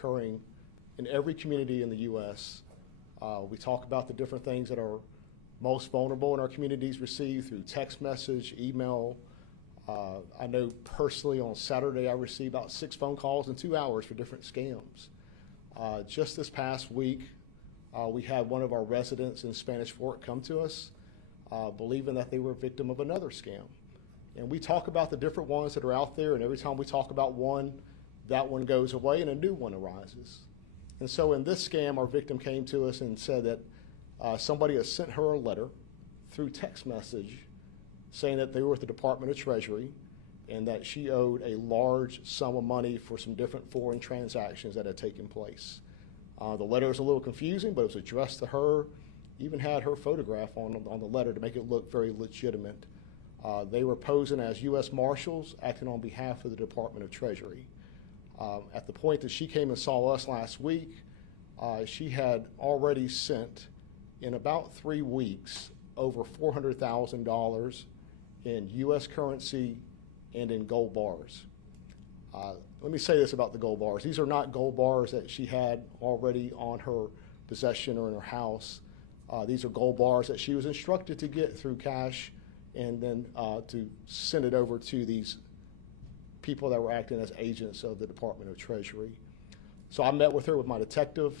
occurring in every community in the U.S. We talk about the different things that are most vulnerable in our communities receive through text message, email. I know personally on Saturday I received about 6 phone calls in 2 hours for different scams. Just this past week, we had one of our residents in Spanish Fort come to us believing that they were a victim of another scam. And we talk about the different ones that are out there, and every time we talk about one, that one goes away and a new one arises. And so in this scam, our victim came to us and said that somebody had sent her a letter through text message saying that they were with the Department of Treasury and that she owed a large sum of money for some different foreign transactions that had taken place. The letter was a little confusing, but it was addressed to her, even had her photograph on the letter to make it look very legitimate. They were posing as U.S. Marshals acting on behalf of the Department of Treasury. At the point that she came and saw us last week, she had already sent, in about 3 weeks, over $400,000 in U.S. currency and in gold bars. Let me say this about the gold bars. These are not gold bars that she had already on her possession or in her house. These are gold bars that she was instructed to get through cash and then to send it over to these people that were acting as agents of the Department of Treasury. So I met with her with my detective.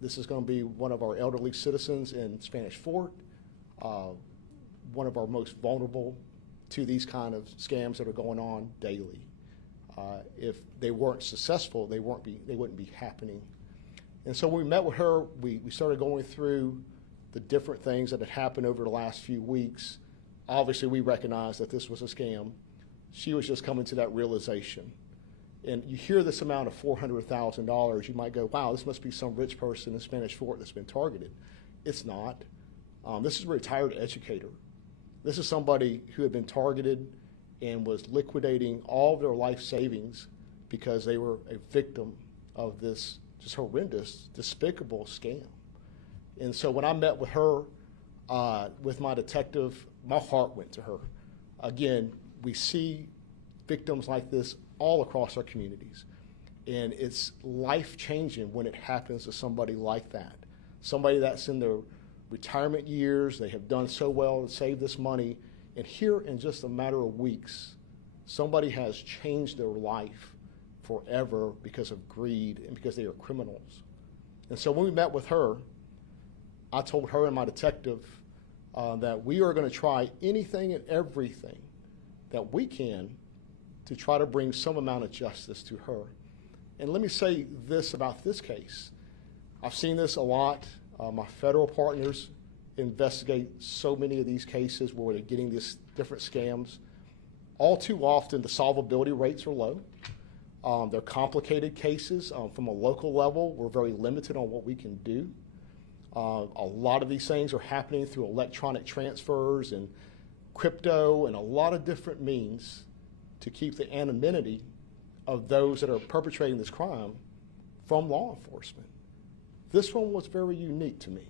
This is going to be one of our elderly citizens in Spanish Fort, one of our most vulnerable to these kind of scams that are going on daily. If they weren't successful, they wouldn't be happening. And so when we met with her, we started going through the different things that had happened over the last few weeks. Obviously, we recognized that this was a scam. She was just coming to that realization. And you hear this amount of $400,000, you might go, wow, this must be some rich person in Spanish Fort that's been targeted. It's not. This is a retired educator. This is somebody who had been targeted and was liquidating all of their life savings because they were a victim of this just horrendous, despicable scam. And so when I met with her, with my detective, my heart went to her. Again, we see victims like this all across our communities. And it's life-changing when it happens to somebody like that. Somebody that's in their retirement years, they have done so well to save this money, and here in just a matter of weeks, somebody has changed their life forever because of greed and because they are criminals. And so when we met with her, I told her and my detective that we are going to try anything and everything that we can to try to bring some amount of justice to her. And let me say this about this case. I've seen this a lot. My federal partners investigate so many of these cases where they're getting these different scams. All too often, the solvability rates are low. They're complicated cases. From a local level, we're very limited on what we can do. A lot of these things are happening through electronic transfers and crypto and a lot of different means to keep the anonymity of those that are perpetrating this crime from law enforcement. This one was very unique to me.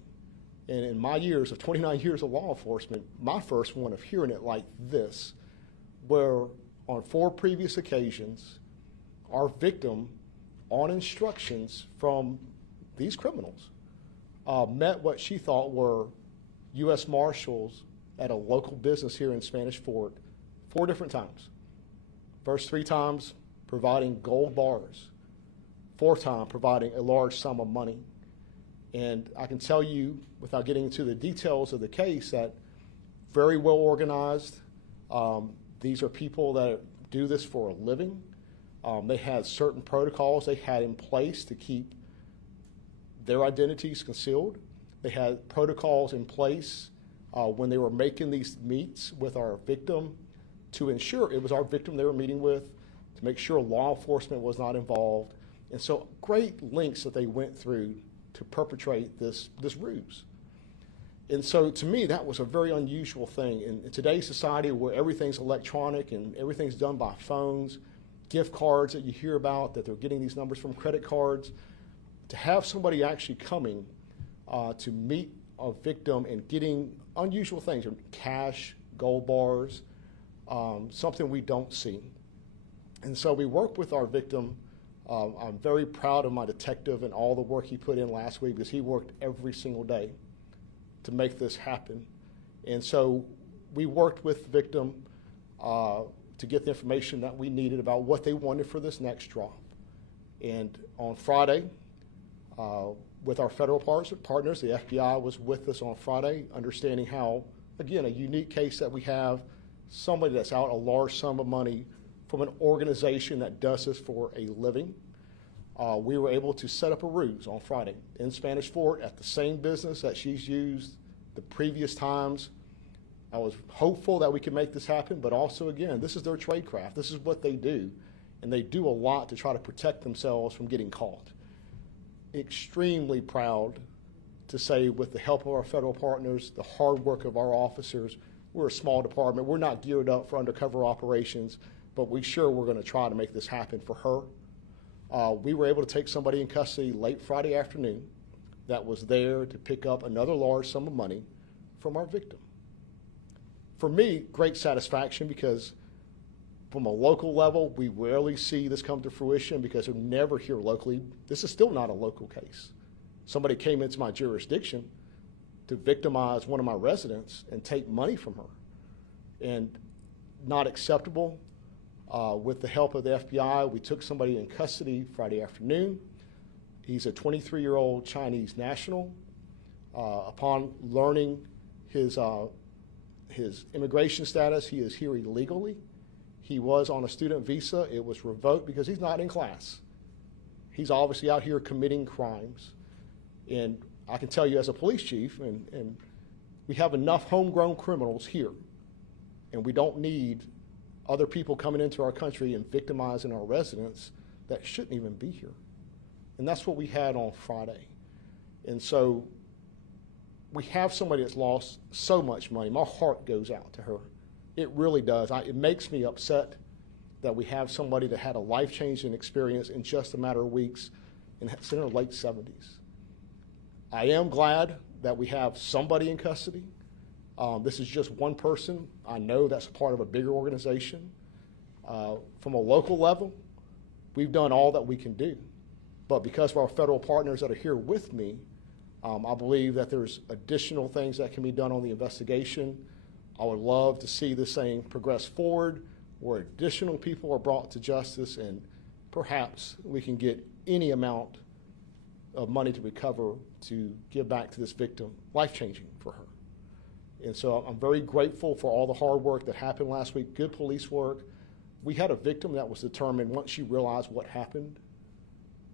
And in my years of 29 years of law enforcement, my first one of hearing it like this, where on 4 previous occasions, our victim, on instructions from these criminals, met what she thought were U.S. Marshals at a local business here in Spanish Fort 4 different times. First 3 times, providing gold bars. 4th time, providing a large sum of money. And I can tell you, without getting into the details of the case, that very well organized. These are people that do this for a living. They had certain protocols they had in place to keep their identities concealed. They had protocols in place when they were making these meets with our victim to ensure it was our victim they were meeting with, to make sure law enforcement was not involved. And so great lengths that they went through to perpetrate this ruse. And so to me, that was a very unusual thing. In today's society where everything's electronic and everything's done by phones, gift cards that you hear about, that they're getting these numbers from credit cards, to have somebody actually coming to meet a victim and getting unusual things, cash, gold bars, something we don't see. And so we work with our victim I'm very proud of my detective and all the work he put in last week, because he worked every single day to make this happen. And so we worked with the victim to get the information that we needed about what they wanted for this next drop. And on Friday, with our federal partners, the FBI was with us on Friday, understanding how, again, a unique case that we have, somebody that's out a large sum of money from an organization that does this for a living. We were able to set up a ruse on Friday in Spanish Fort at the same business that she's used the previous times. I was hopeful that we could make this happen, but also, again, this is their trade craft. This is what they do, and they do a lot to try to protect themselves from getting caught. Extremely proud to say, with the help of our federal partners, the hard work of our officers, we're a small department. We're not geared up for undercover operations, but we're going to try to make this happen for her. We were able to take somebody in custody late Friday afternoon that was there to pick up another large sum of money from our victim. For me, great satisfaction, because from a local level, we rarely see this come to fruition because they're never here locally. This is still not a local case. Somebody came into my jurisdiction to victimize one of my residents and take money from her. And not acceptable. With the help of the FBI, we took somebody in custody Friday afternoon. He's a 23-year-old Chinese national. Upon learning his immigration status, he is here illegally. He was on a student visa. It was revoked because he's not in class. He's obviously out here committing crimes. And I can tell you, as a police chief, and we have enough homegrown criminals here, and we don't need other people coming into our country and victimizing our residents that shouldn't even be here. And that's what we had on Friday. And so we have somebody that's lost so much money. My heart goes out to her. It really does. It makes me upset that we have somebody that had a life-changing experience in just a matter of weeks, and it's in her late 70s. I am glad that we have somebody in custody. This is just one person. I know that's part of a bigger organization. From a local level, we've done all that we can do. But because of our federal partners that are here with me, I believe that there's additional things that can be done on the investigation. I would love to see this thing progress forward, where additional people are brought to justice, and perhaps we can get any amount of money to recover to give back to this victim, life-changing for her. And so I'm very grateful for all the hard work that happened last week, good police work. We had a victim that was determined, once she realized what happened,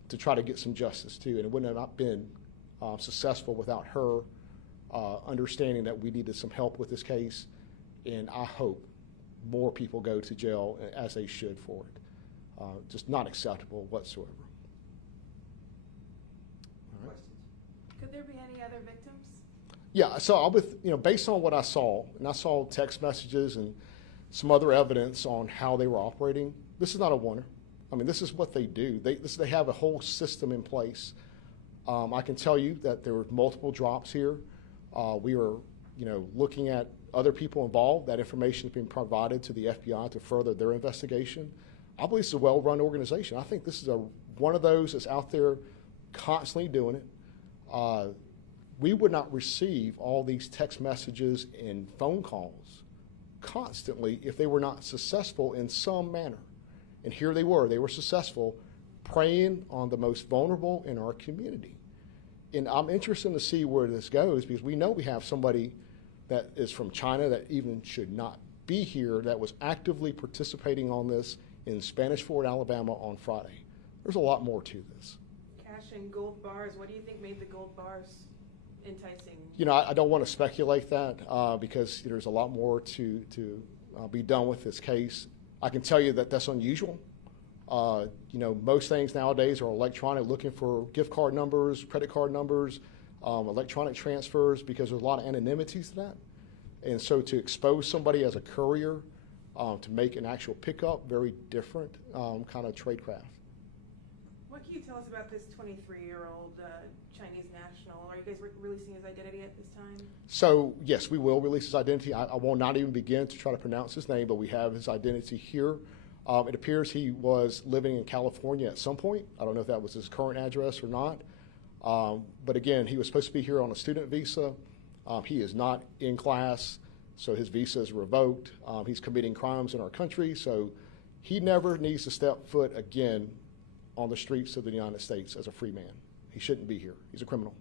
to try to get some justice too, and it wouldn't have not been successful without her understanding that we needed some help with this case, and I hope more people go to jail as they should for it. Just not acceptable whatsoever. All right. Could there be any other victims? Yeah, so based on what I saw, and I saw text messages and some other evidence on how they were operating, this is not a wonder. I mean, this is what they do. They have a whole system in place. I can tell you that there were multiple drops here. We were, looking at other people involved. That information has been provided to the FBI to further their investigation. I believe it's a well-run organization. I think this is one of those that's out there constantly doing it. We would not receive all these text messages and phone calls constantly if they were not successful in some manner. And here they were successful, preying on the most vulnerable in our community. And I'm interested to see where this goes, because we know we have somebody that is from China that even should not be here, that was actively participating on this in Spanish Fort, Alabama on Friday. There's a lot more to this. Cash and gold bars. What do you think made the gold bars enticing? I don't want to speculate that because there's a lot more to be done with this case. I can tell you that that's unusual. Most things nowadays are electronic, looking for gift card numbers, credit card numbers, electronic transfers, because there's a lot of anonymity to that. And so to expose somebody as a courier to make an actual pickup, very different kind of tradecraft. What can you tell us about this 23-year-old Chinese national? Are you guys releasing his identity at this time? So, yes, we will release his identity. I will not even begin to try to pronounce his name, but we have his identity here. It appears he was living in California at some point. I don't know if that was his current address or not. But again, he was supposed to be here on a student visa. He is not in class, so his visa is revoked. He's committing crimes in our country, so he never needs to step foot again on the streets of the United States as a free man. He shouldn't be here. He's a criminal.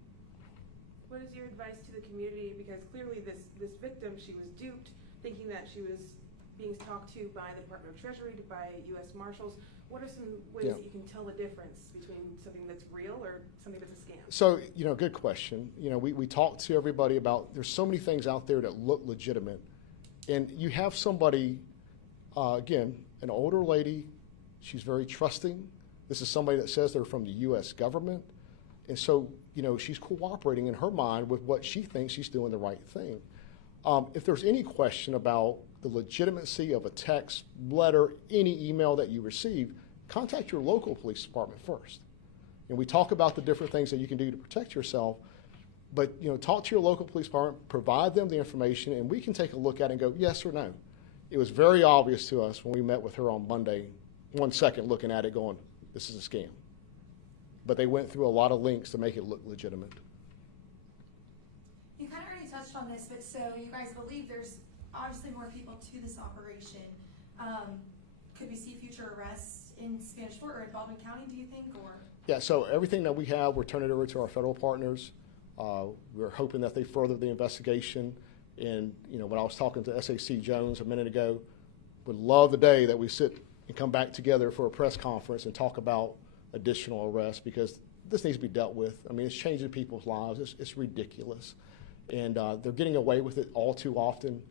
What is your advice to the community? Because clearly this victim, she was duped, thinking that she was being talked to by the Department of Treasury, by U.S. Marshals. What are some ways that you can tell the difference between something that's real or something that's a scam? So, good question. We talk to everybody about, there's so many things out there that look legitimate. And you have somebody, again, an older lady, she's very trusting. This is somebody that says they're from the U.S. government. And so, she's cooperating in her mind with what she thinks she's doing the right thing. If there's any question about the legitimacy of a text, letter, any email that you receive, contact your local police department first. And we talk about the different things that you can do to protect yourself, but talk to your local police department, provide them the information, and we can take a look at it and go, yes or no. It was very obvious to us when we met with her on Monday, 1 second looking at it going, this is a scam. But they went through a lot of links to make it look legitimate. You kind of already touched on this, but so you guys believe there's obviously more people to this operation. Could we see future arrests in Spanish Fort or in Baldwin County, do you think? Or? Yeah, so everything that we have, we're turning it over to our federal partners. We're hoping that they further the investigation. And, when I was talking to SAC Jones a minute ago, would love the day that we sit and come back together for a press conference and talk about additional arrests, because this needs to be dealt with. I mean, it's changing people's lives. It's ridiculous. And they're getting away with it all too often.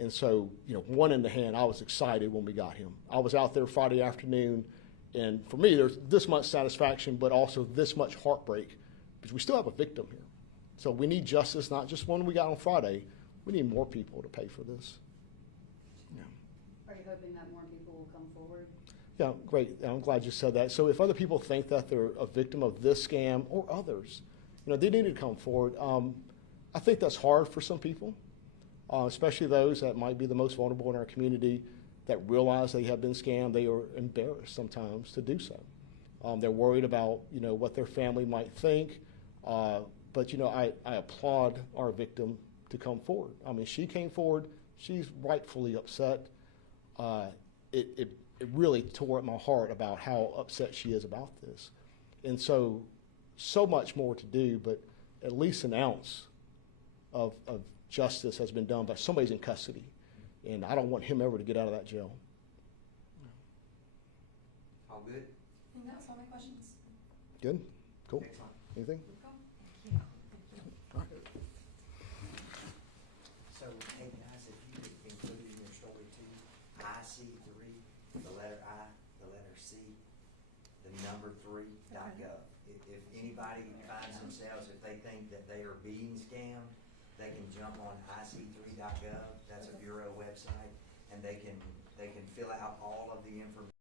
And so, one in the hand, I was excited when we got him. I was out there Friday afternoon, and for me, there's this much satisfaction, but also this much heartbreak, because we still have a victim here. So we need justice, not just one we got on Friday. We need more people to pay for this. Yeah. Are you hoping that more people will come forward? Yeah, great. I'm glad you said that. So if other people think that they're a victim of this scam or others, they need to come forward. I think that's hard for some people, especially those that might be the most vulnerable in our community that realize they have been scammed. They are embarrassed sometimes to do so. They're worried about, what their family might think. But, I applaud our victim to come forward. I mean, she came forward. She's rightfully upset. It really tore at my heart about how upset she is about this. And so much more to do, but at least an ounce of justice has been done by somebody's in custody. And I don't want him ever to get out of that jail. All good? I think that was all my questions. Good? Cool. Excellent. Anything? So, hey guys, if you could include in your story too, IC3, the letter I, the letter C, the number 3.gov. If anybody finds themselves, if they think that they are being scammed, they can jump on IC3.gov. That's a bureau website, and they can fill out all of the information.